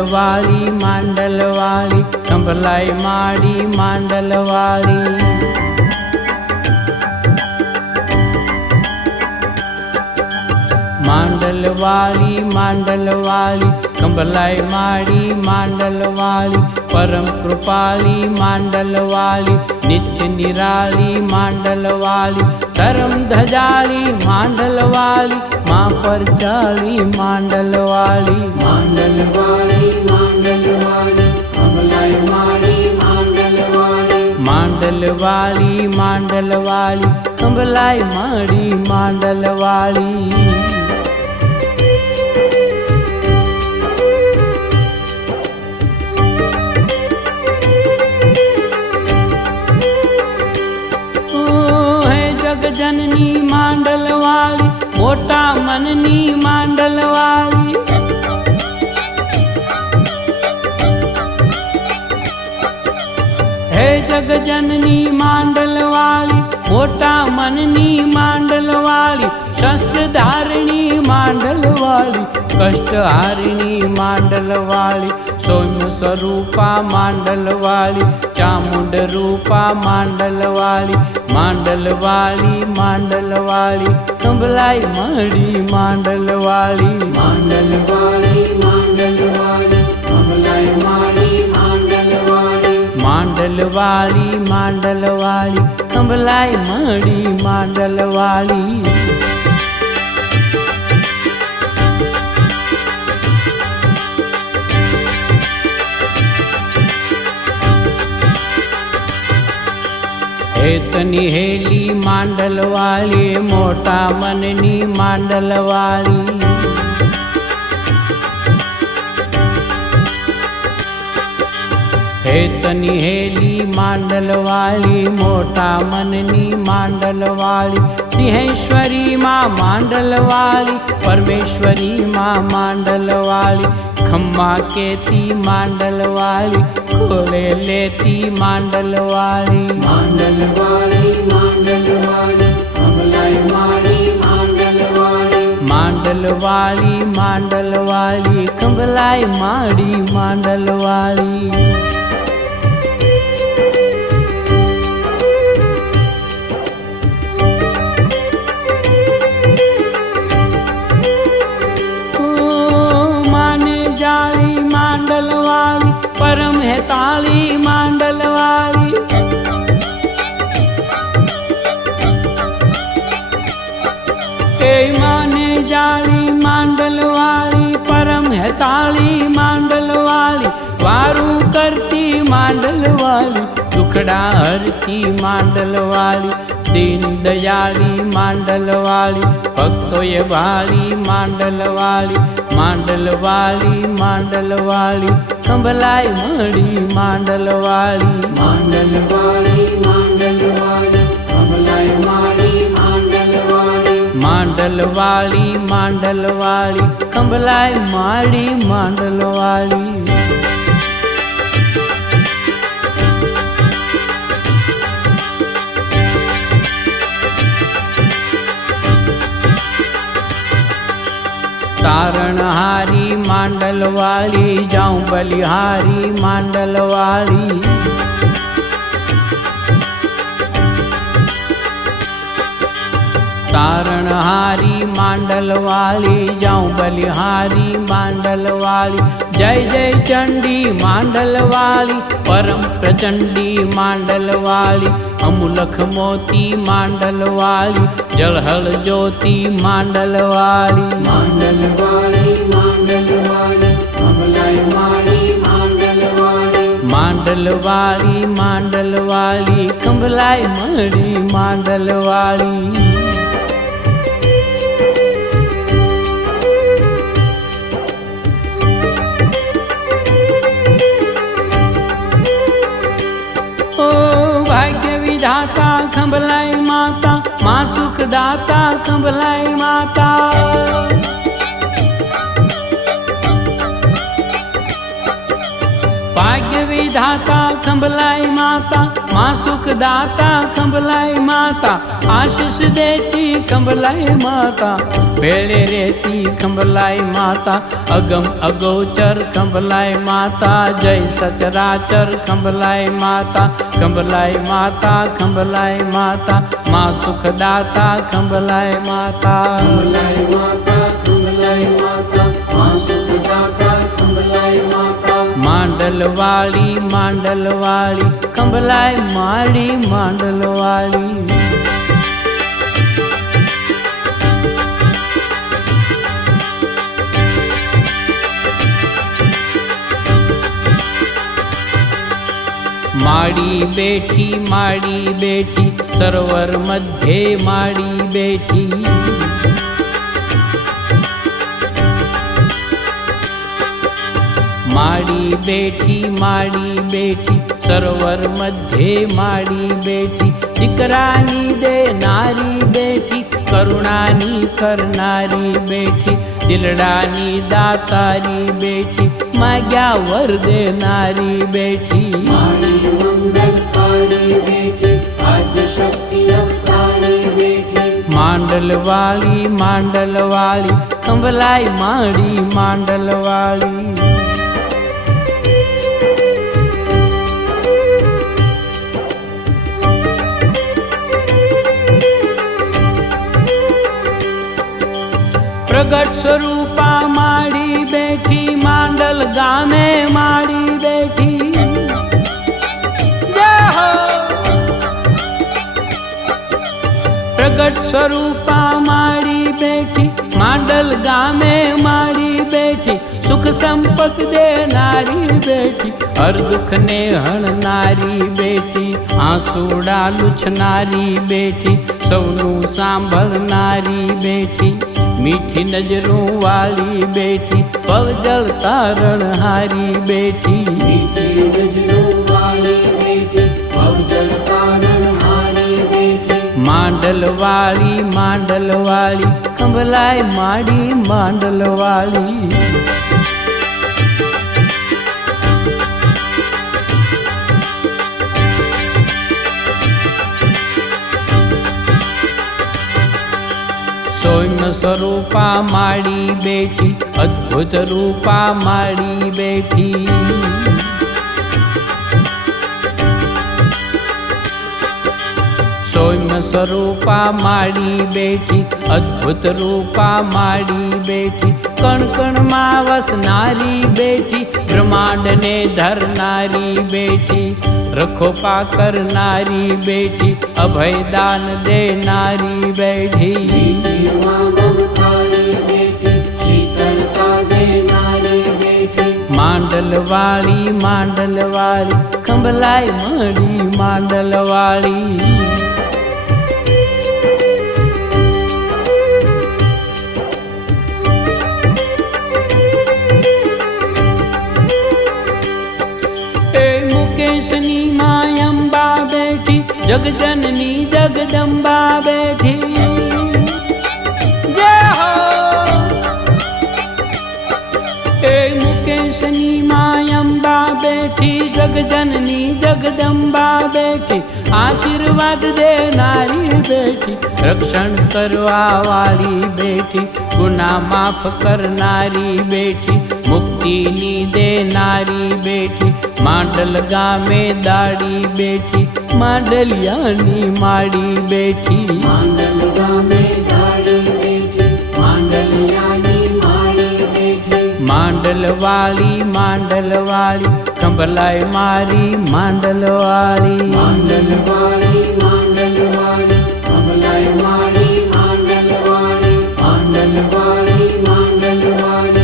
માંડલવાળી માંડલવાળી કંભલાય માડી માંડલવાળી માંડલવાળી માંડલવાળી કંભલાય માડી માંડલવાળી પરમ કૃપાળી માંડલવાળી નિત્ય નિરાળી માંડલવાળી ધર્મ ધજાળી માંડલવાળી માં પરચાળી માંડલવાળી માંડલવાળી માંડલવાળી કંભલાય માડી માંડલવાળી માંડલવાળી માંડલવાળી કંભલાય માડી માંડલવાળી जननी मांडलवाली मोटा मननी मांडलवाली हे जग जननी मांडलवाली मोटा मननी मांडलवाली शस्त्र धारिणी मांडलवाली कष्ट हारिणी मांडलवाली सौम्य स्वरूपा मांडलवाली चामुंड रूपा मांडलवाली मांडलवाली मांडलवाली कंभलाय माडी मांडलवाली માંડલવાળી માંડલવાળી કંભલાય માડી માંડલવાળી मांडलवाली मांडलवाली कंभलाय माडी मांडलवाली हेतनी हेली मांडलवाली मोटा मननी मांडलवाली हेतनी हेली मांडलवाली मोटा मननी मांडलवाली सिंहेश्वरी माँ मांडलवाली परमेश्वरी माँ मांडलवाली खम्मा केती मांडलवाली खोले लेती मांडलवाली માંડલવાળી માંડલવાળી કંભલાય માડી માંડલવાળી मांडलवाली मांडलवाली कंभलाय माडी मांडलवाली मांडलवाली परम हेताली मांडलवाली हे माने जाली मांडलवाली परम हेताली मांडलवाली वारू करती मांडलवाली दुखड़ा हरती मांडलवाली दीन दयाली मांडलवाली भक्तोय भाली मांडलवाली मांडलवाली मांडलवाली कंभलाय माडी मांडलवाली માંડલવાળી માંડલવાળી કંભલાય માડી માંડલવાળી मांडलवाली मांडलवाली कंभलाय माडी मांडलवाली तारणहारी मांडलवाली जाऊं बलिहारी मांडलवाली तारणहारी मांडलवाली जाऊं बलिहारी मांडलवाली जय जय चंडी मांडलवाली परम प्रचंडी मांडलवाली अमुलख मोती मांडलवाली जलहल ज्योति मांडलवाली માંડલવાળી માંડલવાળી કંભલાય માડી માંડલવાળી मांडलवाली मांडलवाली कंभलाय माडी मांडलवाली भाग्य विधाता कंभलाय माता माँ सुखदाता कंभलाय माता भाग्य विधाता कंभलाय माता माँ सुखदाता खंभलाई माता, आशीष देती खंभलाई माता, भेड़े रहती खंभलाई माता, अगम अगोचर खंभलाई माता, जय सचराचर खंभलाई माता, खंभलाई माता, खंभलाई माता, माँ सुखदाता खंभलाई माता। खंभलाई माता, खंभलाई माता, माँ सुखदाता खंभलाई माता। मांडलवाली मांडलवाली खंभलाई माड़ी मांडलवाली। माड़ी बैठी सरोवर मध्य माड़ी बैठी, माड़ी बैठी सरोवर मध्य माड़ी बैठी, दिकरानी दे नारी बैठी, करुणानी करनारी बैठी, दिलडानी दातारी बैठी, माग्या वर दे नारी बैठी। माड़ी मंगलकारी बैठी, आद्य शक्ति अवतारी बैठी। मांडलवाली मांडलवाली खंभलाई माड़ी मांडलवाली। प्रगट स्वरूपा माड़ी बैठी, मांडल गामे माड़ी बैठी। जय हो। प्रगट स्वरूपा माड़ी बैठी, मांडल गामे माड़ी बैठी, सुख संपत दे नारी बैठी, हर दुख ने हण नारी बैठी, आंसूड़ा लुछनारी बैठी, सौनु सांभळनारी बैठी, मीठी नजरों वाली बेटी, पवजल तारण हारी बेटी। मीठी नजरों वाली बेटी, पवजल तारण हारी बेटी। मांडलवाली मांडलवाली खंभलाई माड़ी मांडलवाली। सौम्य स्वरूपा माड़ी बैठी, अद्भुत रूपा माड़ी बैठी, सौम्य स्वरूपा माड़ी बैठी, अद्भुत रूपा माड़ी बैठी, कण कण मां वसनारी बैठी, ब्रह्मांड ने धरनारी बैठी, रखो पाकर नारी बैठी, अभय दान दे नारी बैठी। मांडलवाली मांडलवाली खंभलाई माड़ी मांडलवाली। मुकेशनी मायंबा बैठी, जगजननी जगदम्बा बैठी। जय हो। मुकेशनी मायंबा बैठी, जगजननी जगदम्बा बैठी, आशीर्वाद दे नारी बैठी, रक्षण करवा वाली बैठी, गुनाह माफ करनारी बैठी, मुक्ति नी दे नारी बैठी, मांडल गामे दाड़ी बैठी, मांडलियानी माड़ी बैठी। मांडल गामे दाड़ी बैठी, मांडलियानी माड़ी बैठी। मांडलवाली मांडलवाली खंभलाई मारी मांडलवाली। मांडलवाली मांडलवाली खंभलाई मारी मांडलवाली। मांडलवाली मांडलवाली